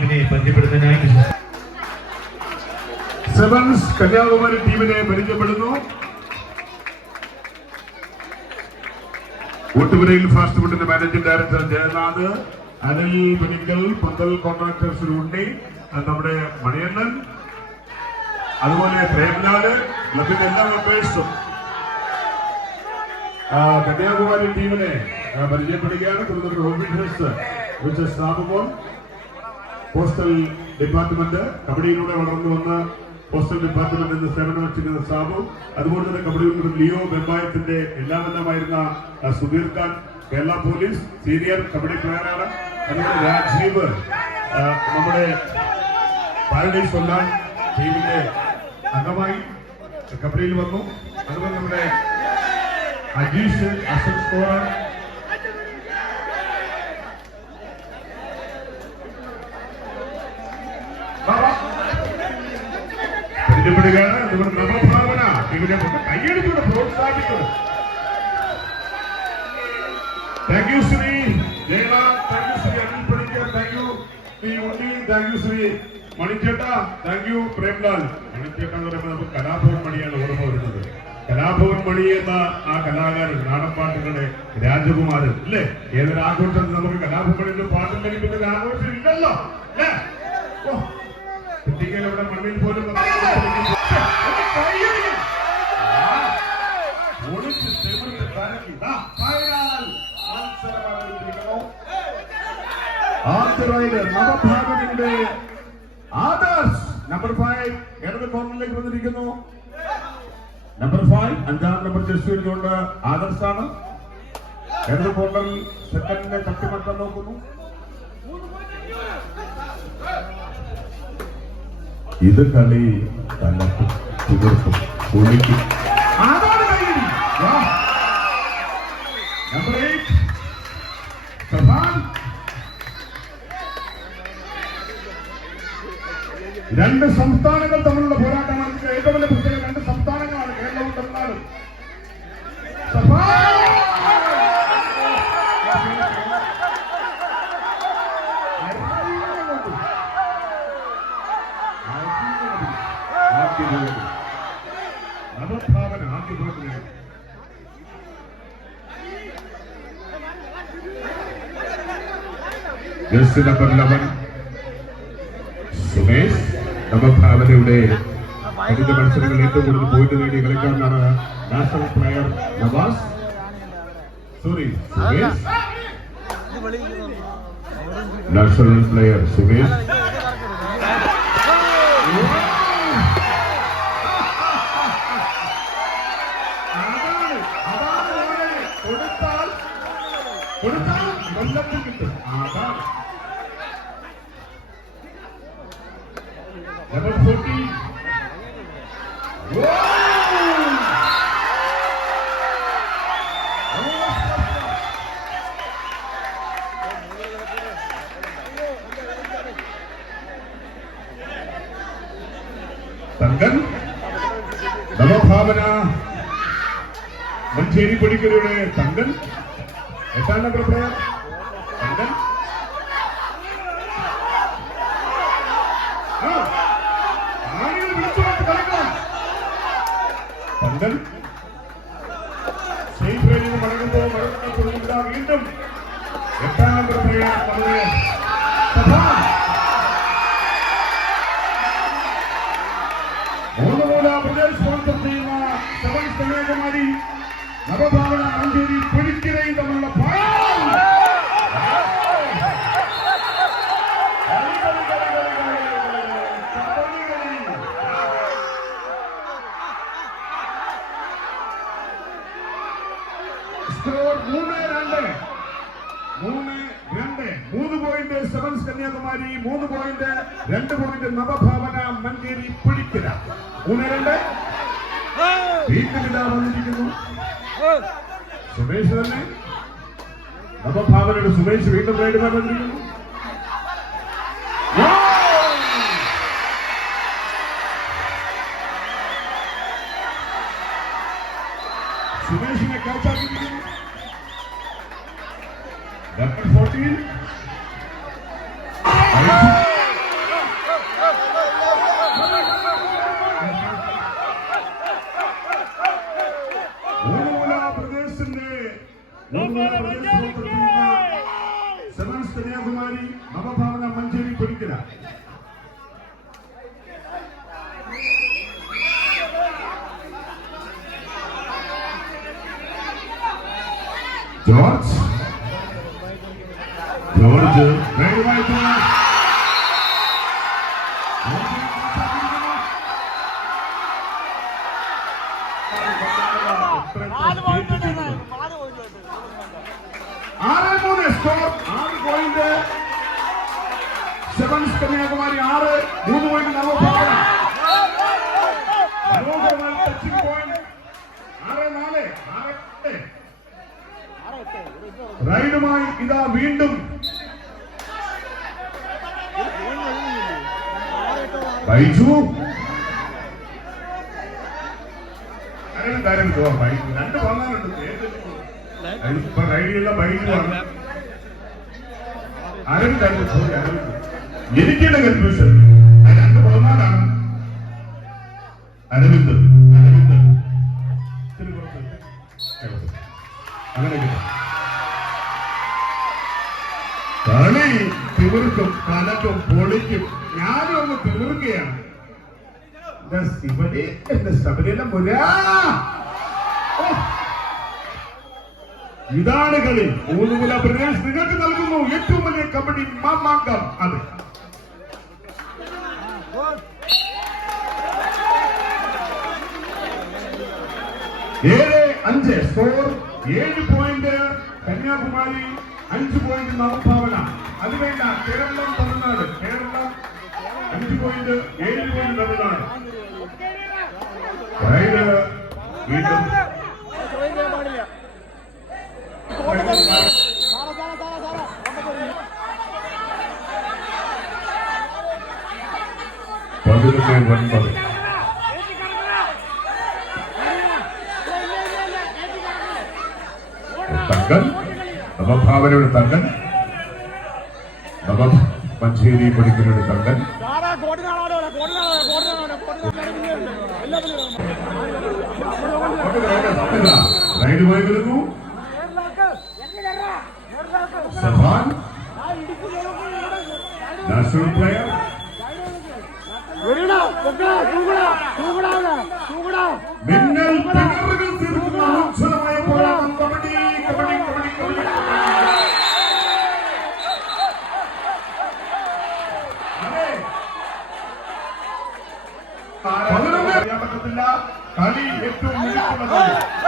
ടീമിനെ പരിചയപ്പെടുന്നതിനായി സെവൻസ് കന്യാകുമാരി ടീമിനെ പരിചയപ്പെടുന്നു. ഊട്ടുപുരയിൽ ഫാസ്റ്റ് ഫുഡിന്റെ managing director Jayanath Anil Panicker Panthal contractors Unni നമ്മുടെ മണിയണ്ണൻ അതുപോലെ പ്രേംലാൽ ക്ലബിന്റെ എല്ലാ മെമ്പേഴ്സും കന്യാകുമാരി ടീമിനെ പരിചയപ്പെടുകയാണ്. തുടർന്ന് ഓഫീസേഴ്സ് വെച്ച് സ്ഥാപകോൺ പോസ്റ്റൽ ഡിപ്പാർട്ട്മെന്റ് കബഡിയിലൂടെ വളർന്നു വന്ന പോസ്റ്റൽ ഡിപ്പാർട്ട്മെന്റ് എന്ന് സേവനം വെച്ചിരുന്ന സാബു അതുപോലെ തന്നെ കബഡി നിന്നും ലിയോ വെമ്പായത്തിന്റെ എല്ലാമെല്ലാമായിരുന്ന സുധീർ ഖാൻ കേരള പോലീസ് സീനിയർ കബഡി പ്ലെയറാണ്. അതുപോലെ രാജീവ് നമ്മുടെ പാരഡൈസ് കൊല്ലാൻ ടീമിന്റെ അംഗമായി കബഡിയിൽ വന്നു. അതുപോലെ നമ്മുടെ അജീഷ് അസൽ സ്കോറർ പരിചയപ്പെടുകയാണ് അതുകൊണ്ട് നവഭാവന ഇവരെ കൊണ്ട് കൈയടിച്ചുകൊണ്ട് പ്രോത്സാഹിപ്പിക്കുന്നത് thank you Shri Jayaram thank you Shri Anil Panicker thank you Shri Unni thank you Shri മണിച്ചേട്ട thank you Premlal മണിച്ചേട്ട എന്ന് പറയുമ്പോൾ നമുക്ക് കലാഭവൻ മണിയാണ് ഓർമ്മ വരുന്നത് കലാഭവൻ മണി എന്ന ആ കലാകാരൻ നാടൻപാട്ടുകളുടെ രാജകുമാരൻ അല്ലേ ഏതൊരു ആഘോഷത്തിൽ നമുക്ക് കലാഭവൻ മണിയുടെ പാട്ടില്ലെങ്കിൽ പിന്നെ ഒരു ആഘോഷം ഇല്ലല്ലോ അല്ലേ ഓ കുട്ടികൾ ഇവിടെ മണ്ണിൽ പോലും നവഭാരതിന്റെ ആദർശ് നമ്പർ ഫൈവ് ഇടത് കോർണറിലേക്ക് വന്നിരിക്കുന്നു. നമ്പർ ഫൈവ് അഞ്ചാം നമ്പർ ജസ്റ്റ് കൊണ്ട് ആദർശാണ്. ഇടത് കോർണറിൽ സെക്കൻഡിനെ തട്ടിമറക്കാൻ നോക്കുന്നു. ഇത് കളി തലക്കും തീർക്കും കുളിക്കും രണ്ട് സംസ്ഥാനങ്ങൾ തമ്മിലുള്ള പോരാട്ടമാണ് ഏറ്റവും ജസ്റ്റ് നമ്പർ ലെവൻ സുമേഷ് നവഭാവനയുടെ അതിന്റെ മത്സരങ്ങളിൽ ഏറ്റവും കൂടുതൽ പോയിന്റ് നേടിയ കളിക്കാരനാണ് national player Navas. Sorry Sumesh. National player Sumesh. കൊടുത്താൽ കൊടുത്താൽ കൊല്ലത്തിൽ കിട്ടും. അതാണ്. മഞ്ചേരി തങ്കൻ എട്ടാം number player Thankan Thankan state നിന്ന് മടങ്ങുമ്പോൾ വീണ്ടും എട്ടാം നമ്പർ പ്ലെയർ നമ്മുടെ മൂന്ന് മൂല പ്രദേശ് സ്പോൺസർ ചെയ്യുന്ന സെവൻ കന്യാകുമാരി നവഭാവന മഞ്ചേരി നവഭാവനയുടെ സുമേഷ് വീണ്ടും നേടുവാൻ വന്നിരിക്കുന്നു സുമേഷിനെ കാച്ചാക്കിയിരിക്കുന്നു Number 14. ടച്ചിങ് പോയിന്റ് ആറ് നാല് ആറ് എട്ട് റൈഡുമായി ഇതാ വീണ്ടും ബൈജു. അരവിന്ദ് ഓ ബൈജു. രണ്ട് വന്നാലുണ്ട് ഇപ്പൊ റൈഡിലുള്ള ആണ്. അരവിന്ദ് അരവിന്ദ് സോറി അരവിന്ദ്. എനിക്കുള്ള കൺഫ്യൂഷൻ രണ്ട് പതിനാലാണ്. അരവിന്ദ്. ശിവനെ എന്റെ ശബരിയുടെ മുരാ. ഓ. ഇതാണ് കളി. ഊന്നുമുല പ്രദേശ് നിങ്ങൾക്ക് നൽകുന്നു ഏറ്റവും വലിയ കബഡി മാമാങ്കം. അത്. ഏഴ് അഞ്ച് സ്കോർ ഏഴ് പോയിന്റ് കന്യാകുമാരി അഞ്ച് പോയിന്റ് നവഭാവന അത് വേണ്ട കേരളം തമിഴ്നാട്. കേരളം അഞ്ച് പോയിന്റ് ഏഴ് പോയിന്റ് തമിഴ്നാട്. റൈഡ് വീണ്ടും പതിനൊന്ന് ഒൻപത് തങ്കൻ നവഭാവനയുടെ തങ്കൻ നവ മഞ്ചേരി പഠിക്കുന്നവരുടെ തങ്കൻ. റൈഡ് പോയി വരുന്നു സഫാൻ നാഷണൽ പ്ലെയർ മിന്നൽ പിണറുകൾ തീർക്കുന്ന ഉജ്ജ്വലമായ പോരാട്ടം കബഡി കബഡി കബഡി കബഡി അതെ. പതിനൊന്ന് അറിയാൻ പറ്റത്തില്ല കളി ഏറ്റവും മികച്ചുള്ള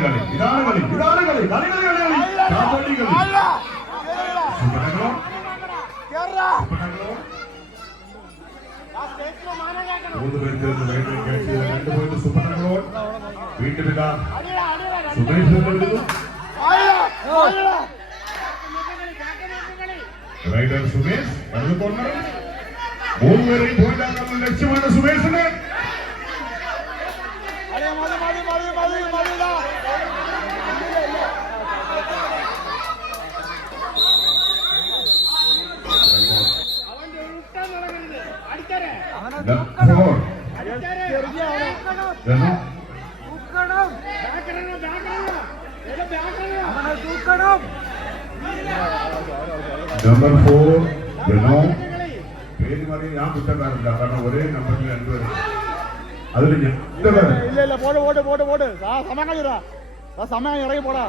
പതിനൊന്ന് ഇതാണ് കളി ഇതാണ് കളി ഇതാണ് കളി കളി കളി കളി കളി കാപ്പള്ളി കളി സുബ്രഹ്മണ്യം സുബ്രഹ്മണ്യം മൂന്ന് പേർ ചേർന്ന് വേണ്ടി ക്യാച്ച് ചെയ്ത രണ്ട് പോയിന്റ് സുബ്രഹ്മണ്യം വീണ്ടും ഇതാ സുമേഷ് എഴുതുന്നു റൈഡർ സുമേഷ് വലത് കോർണർ മൂന്ന് പേരെയും പോയിന്റ് ആക്കാനുള്ള ലക്ഷ്യമാണ് സുമേഷിന് ഫോർ നമ്പർ ഫോർ ജനോ പേര് പറയും ഞാൻ കുറ്റക്കാരല്ല കാരണം ഒരേ നമ്പറിൽ രണ്ടുപേരും അതിൽ ഞാൻ ഇല്ല ഇല്ല പോട് പോട് പോട് പോട്. ആ സമയം കഴിയൂടാ ആ സമയം ഇറങ്ങി പോടാ.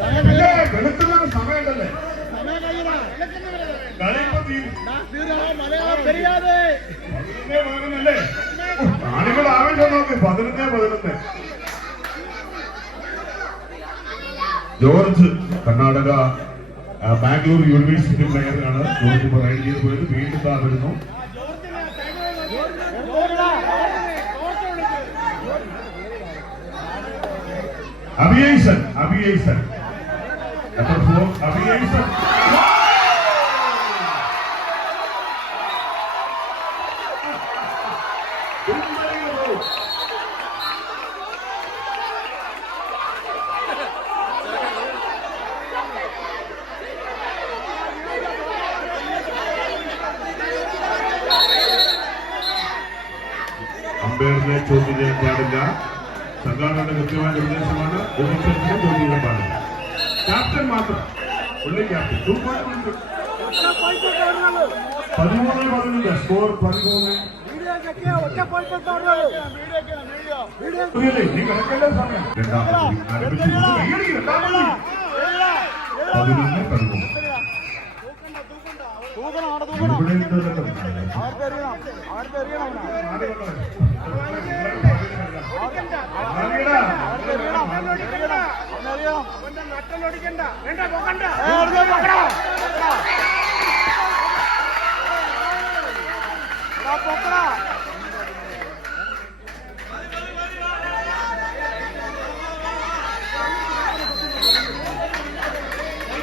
സമയം സമയമുണ്ടല്ലേ? സമയം കളി ആളുകൾ ജോർജ് കർണാടക ബാംഗ്ലൂർ യൂണിവേഴ്സിറ്റി പ്ലെയറാണ് ജോർജ് ഇപ്പോൾ പോയത്. വീണ്ടും താ വരുന്നു. അഭിയേഷൻ അഭിയേഷൻ അഭിയേസൻ. ചെയ്യാൻ പാടില്ല ക്യാപ്റ്റൻ മാത്രം. ഉള്ളി ക്യാപ്റ്റൻ. ടു പോയിന്റ് പതിമൂന്ന് പതിനൊന്ന് സ്കോർ പതിമൂന്ന്. കിടക്കല്ലേ സമയം. ഏ, എടുത്തോ, പൊക്കടാ. പൊക്കടാ.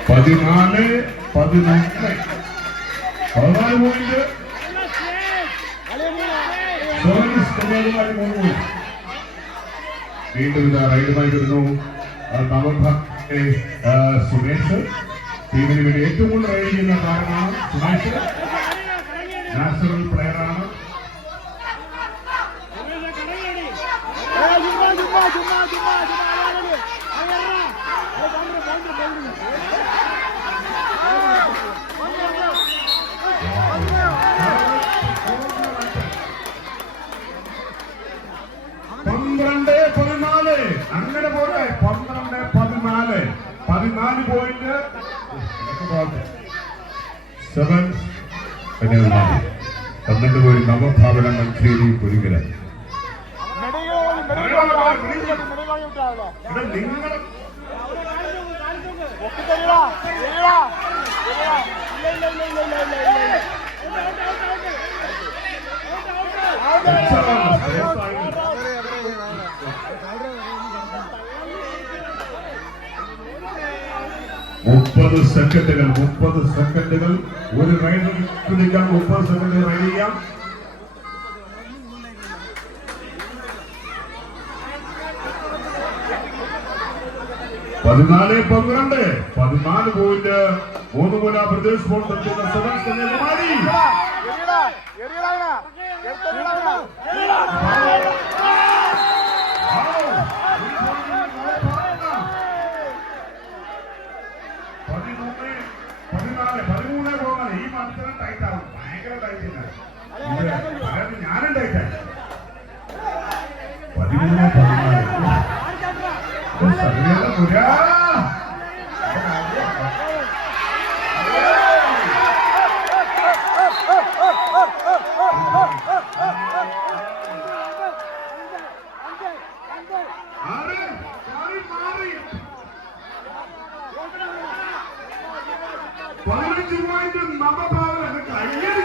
പതിനാല് പതിനൊന്ന്. പതിനാല് പോയിന്റ് കന്യാകുമാരി മൂന്ന് വീണ്ടും ഇതാ റൈഡുമായി വരുന്നു. ആ, സുരേഷ് ടീമിന് വേണ്ടി ഏറ്റവും കൂടുതൽ റൈഡ് ചെയ്യുന്ന താരമാണ് സുമേഷ്. നാഷണൽ സെവൻ കന്യാകുമാരി പന്ത്രണ്ട് point Navabhavana Manjeri Pulikkara medical medical medical medical വിട്ടാണല്ലോ ഇവിടെ നിങ്ങൾ പൊക്കിത്തരിക തരിക തരിക ഇല്ല ഇല്ല ഇല്ല ഇല്ല ഇല്ല ഇല്ല ഇല്ല മുപ്പത് സെക്കൻഡുകൾ മുപ്പത് സെക്കൻഡുകൾ. ഒരു റൈഡർ പിടിക്കാൻ മുപ്പത് സെക്കൻഡ് റൈഡ് ചെയ്യാം. പതിനാല് പന്ത്രണ്ട് പതിനാല് പോയിന്റ് മൂന്ന് മുന പ്രദേശ് സ്പോൺ നൽകുന്ന സെവൻ കന്യാകുമാരി എറിയടാ എറിയടാ ഇവനെ. എടുത്തെറിയടാ ഇവനെ. പതിമൂന്ന് പതിനാല് പതിമൂന്ന് പോകാൻ ഈ മത്സരം ടൈറ്റ് ആവും ഭയങ്കര ടൈറ്റ് അതായത് ഞാനും ടൈറ്റായി പതിമൂന്ന് പതിനാല്. പുരാ. പതിനഞ്ച് point Navabhavana കയ്യടിക്കുന്നു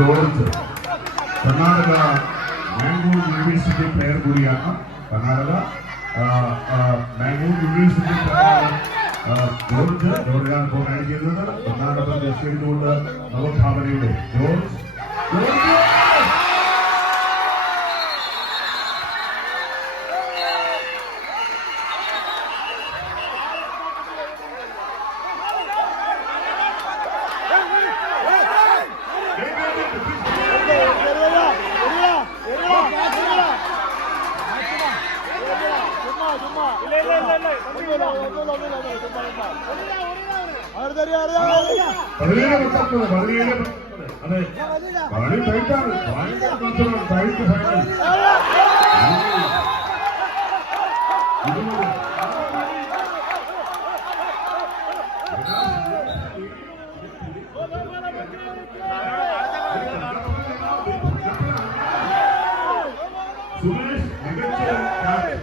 George. Karnataka Mangalore university player കൂടിയാണ്. Karnataka Mangalore university George. ജോർജാണ് ഇപ്പോൾ കർണാടക ദേശീയ നവഭാവനയുടെ ജോർജ്. പതിനേഴ് പത്തൊമ്പത് പതിനേഴ് അതെ. കളി ടൈറ്റാണ് ഭയങ്കര ടൈറ്റ് ഫൈനൽ സുരേഷ് മികച്ച ക്യാച്ച്.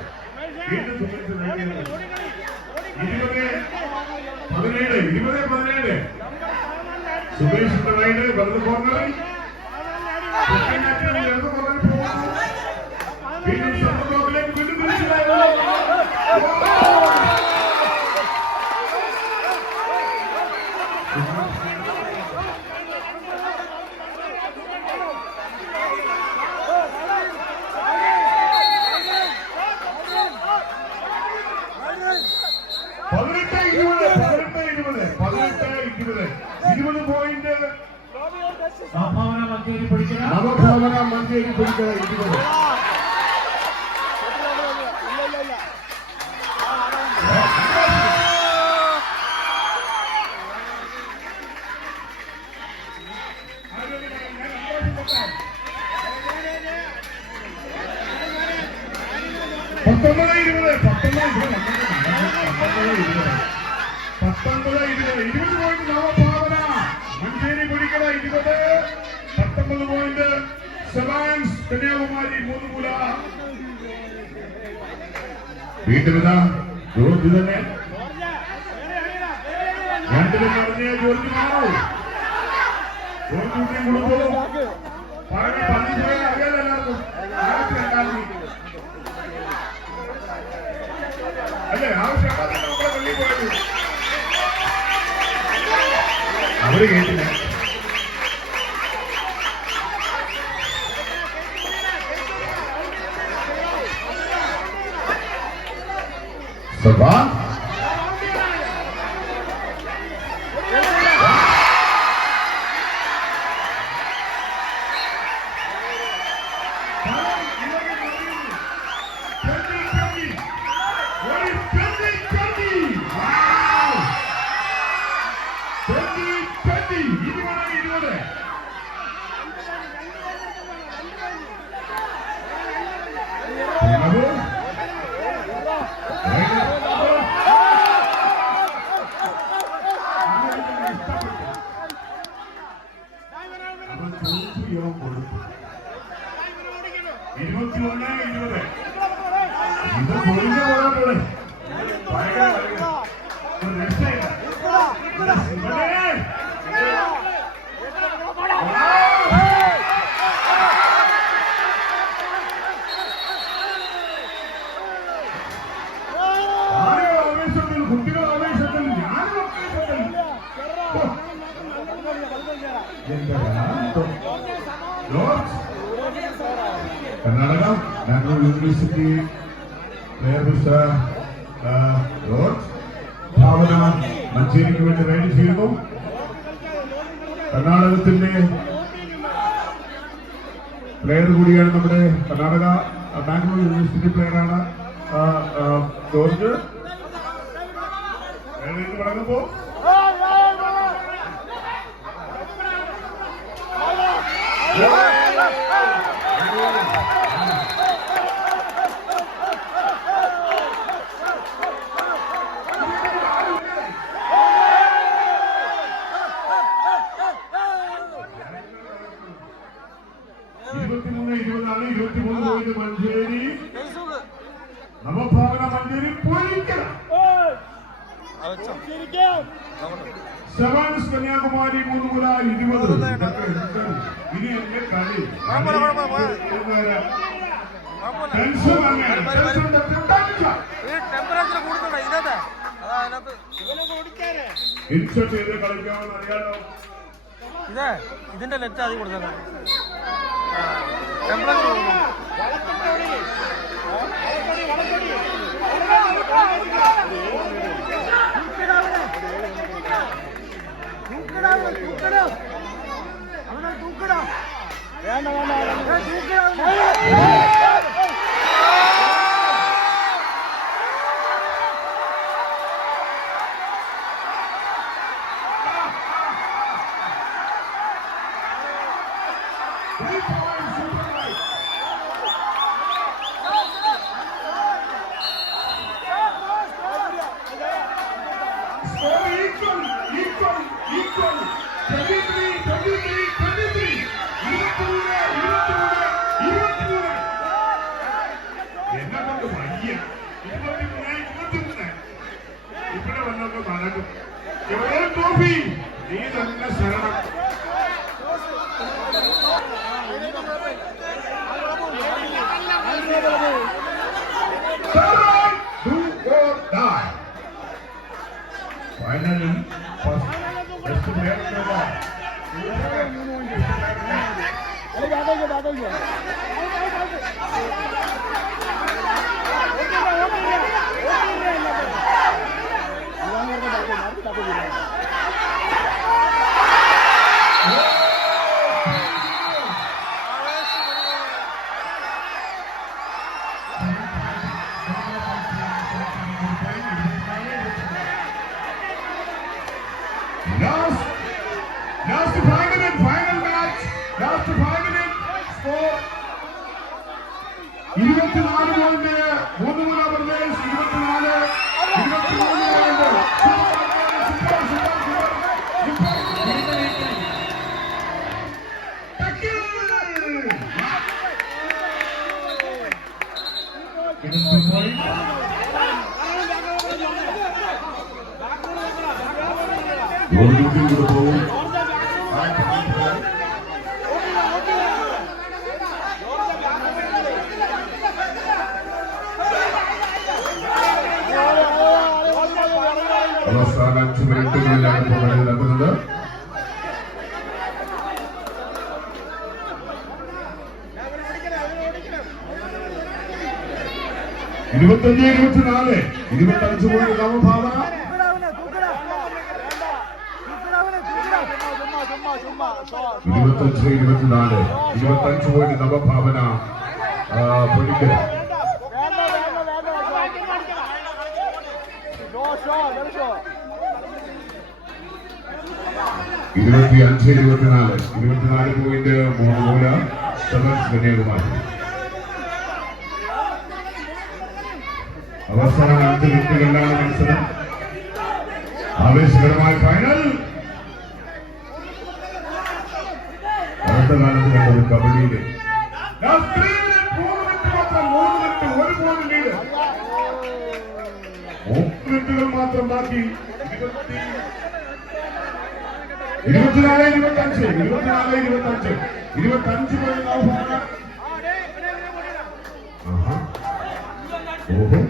വീണ്ടും സുരേഷ് നൽകിയത്. ഇരുപത് പതിനേഴ് ഇരുപത് പതിനേഴ് സുരേഷിന്റെ റൈഡ് വലത് കോർണറിൽ സെക്കൻഡ് ഇടത് കോർണറിൽ പോകുന്നു വീണ്ടും സെൻട്രൽ ബ്ലോക്കിലേക്ക് വീണ്ടും തിരിച്ചു പതിനെട്ട് ഇരുപത് പതിനെട്ട് ഇരുപത് പതിനെട്ട് ഇരുപത് ഇരുപത് പോയിന്റ് സംഭാവന മഞ്ചേരി ਜਿਹੜੇ ਕਰਨੇ ਆ ਜੋਰ ਦੀ ਮਾਰੋ ਹੋਰ ਦੂਜੀ ਮੁੜ ਬੋਲੋ ਪਾਣੀ ਪਾਣੀ ਦੇ ਆ ਗਿਆ ਲੈਣਾ ਤੂੰ ਆ ਚੰਗਾ ਨਹੀਂ ಅಲ್ಲೇ ಯಾವ ಶಾಪ ಬಳ್ಳಿ ಕೊಡೋದು ಅವರಿಗೆ ಹೇಳ್ತೀನಿ ಸ್ವಲ್ಪ കർണാടകത്തിന്റെ പ്ലെയർ കൂടിയാണ് നമ്മുടെ കർണാടക ബാംഗ്ലൂർ യൂണിവേഴ്സിറ്റി പ്ലെയറാണ് ജോർജ്. മടങ്ങുമ്പോ ഇരുപത്തിമൂന്ന് ഇരുപതാണ് ഇരുപത്തിമൂന്ന് പോയിന്റ് മഞ്ചേരി നവഭാവന മഞ്ചേരി പൊളിക്കണം ചിരിക്കും സെവൻസ് കന്യാകുമാരി മൂന്ന് മുല ഇരുപത്? ഇനി എന്റെ കളി ടെൻഷൻ ഇൻഷർട്ട് ചെയ്ത് കളിക്കാമെന്ന് അറിയാലോ ഇതേ ഇതിന്റെ ലെറ്റ് ആദ്യം കൊടുത്തത് ടെമ്പറേച്ചർ വളക്കടി വേണ്ട വേണ്ട ഇരുപത്തിനാല് ഇരുപത്തഞ്ച് ഇരുപത്തിനാല്. ഇരുപത്തഞ്ച് പോയി നവഭാവന ഇരുപത്തഞ്ച് ഇരുപത്തിനാല്. ഇരുപത്തഞ്ച് പോയിന്റ് നവഭാവന ഇരുപത്തി അഞ്ച് ഇരുപത്തിനാല്. ഇരുപത്തിനാല് പോയിന്റ് മൂന്ന് മൂല സെവൻസ് കന്യാകുമാരി അവസാന അഞ്ച് മിനിറ്റുകളിലാണ് മത്സരം. ആവേശകരമായ ഫൈനൽ അടുത്ത കാലത്ത് കണ്ടത് കബഡിയിലെ മിനിറ്റുകൾ മാത്രം ബാക്കി. ഇരുപത്തി ഇരുപത്തിനാല് ഇരുപത്തഞ്ച്. ഇരുപത്തിനാല് ഇരുപത്തഞ്ച്. ഇരുപത്തഞ്ച് പോയി നവഭാവന ആഹാ. ഓഹോ ഓഹോ.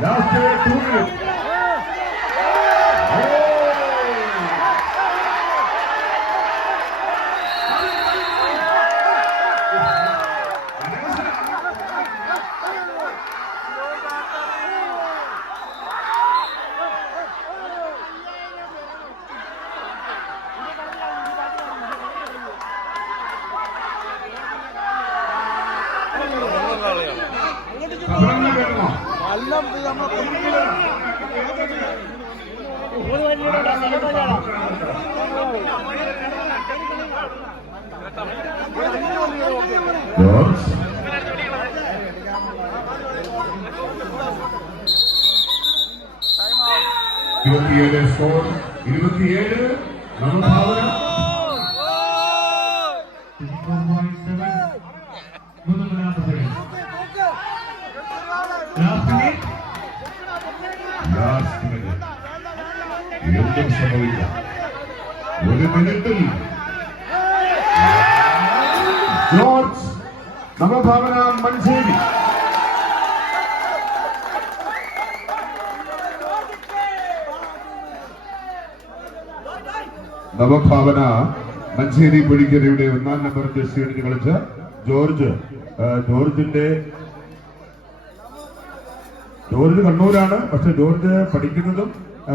然后这边出去 ഇരുപത്തിയേഴ് നവഭാവന. മിനിറ്റ് എന്തും സംഭവിക്കാം. ഒരു മിനിറ്റിൽ ജോർജ് നവഭാവന മഞ്ചേരി നവഭാവന മഞ്ചേരി പുഴിക്കരയുടെ ഒന്നാം നമ്പർ ജേഴ്സി അണിഞ്ഞ് കളിച്ച ജോർജ്. ജോർജിന്റെ ജോർജ് കണ്ണൂരാണ്. പക്ഷെ ജോർജ് പഠിക്കുന്നതും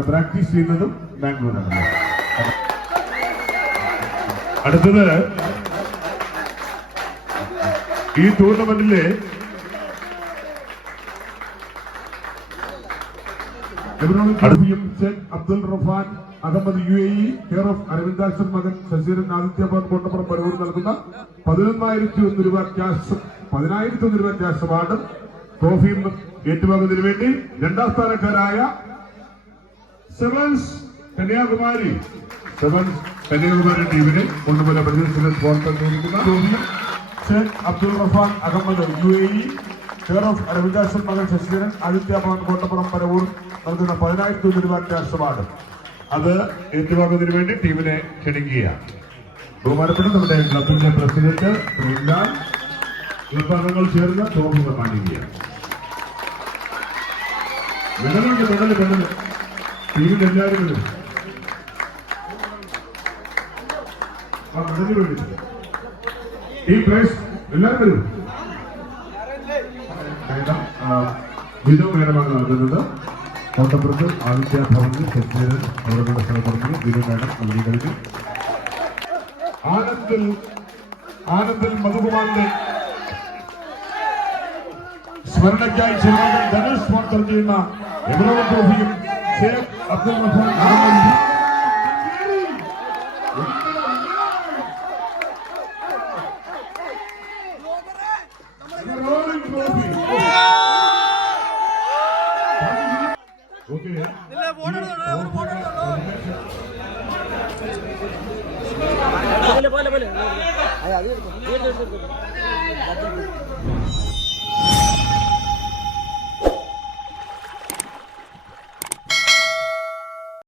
പ്രാക്ടീസ് ചെയ്യുന്നതും ബാംഗ്ലൂരാണ്. അടുത്തത് ഈ ടൂർണമെന്റിലെ Abdul Rafan Ahmed U A E care of Aravindakshan മകൻ ശശീരൻ ആദിത്യഭവൻ കോട്ടപ്പുറം പരവൂർ നൽകുന്ന പതിനൊന്നായിരത്തി ഒന്ന് രൂപ ക്യാഷ് പതിനായിരത്തി ഒന്ന് രൂപ ക്യാഷ് അവാർഡ് ട്രോഫിയും ഏറ്റുവാങ്ങുന്നതിന് വേണ്ടി രണ്ടാം സ്ഥാനക്കാരായ സെവൻസ് കന്യാകുമാരി സെവൻസ് കന്യാകുമാരി ടീമിനെ കൊണ്ടുപോലെ പ്രതിനിധികൾ സ്പോൺസർ ചെയ്തിരിക്കുന്ന Abdul Rafan Ahmed U A care of Ravidasan മകൻ ശശീരൻ ആദിത്യഭവൻ കോട്ടപ്പുറം പരവൂർ നൽകുന്ന പതിനായിരത്തി രൂപ ക്യാഷ് അവാർഡ് അത് ഏറ്റുവാങ്ങുന്നതിന് വേണ്ടി ടീമിനെ ക്ഷണിക്കുകയാണ്. ബഹുമാനപ്പെട്ട നമ്മുടെ ക്ലബിന്റെ പ്രസിഡന്റ് അംഗങ്ങൾ ചേർന്ന് ട്രോഫി സമ്മാനിക്കുകയാണ് മെഡലുണ്ട് മെഡൽ മെഡൽ ടീമിൽ എല്ലാവരും വേണ്ടി ടീം പ്രൈസ് എല്ലാവരും വരും. വിധു മേഡമാണ് നൽകുന്നത് കോട്ടപ്പുറത്ത് ആദിത്യ ഭവനിൽ സെക്രട്ടറി അവരുടെ സ്ഥലപ്പെടുന്നത് വിധു മേഡം നൽകി കഴിഞ്ഞു. ആനന്ദിൽ ആനന്ദിൽ മധുകുമാറിന്റെ സ്മരണയ്ക്കായി ചെറുമകൻ ധനുഷ് സ്പോൺസർ ചെയ്യുന്ന എമറോൾ ട്രോഫിയും ഷേഖ് അബ്ദുൾ റഹ്മാൻ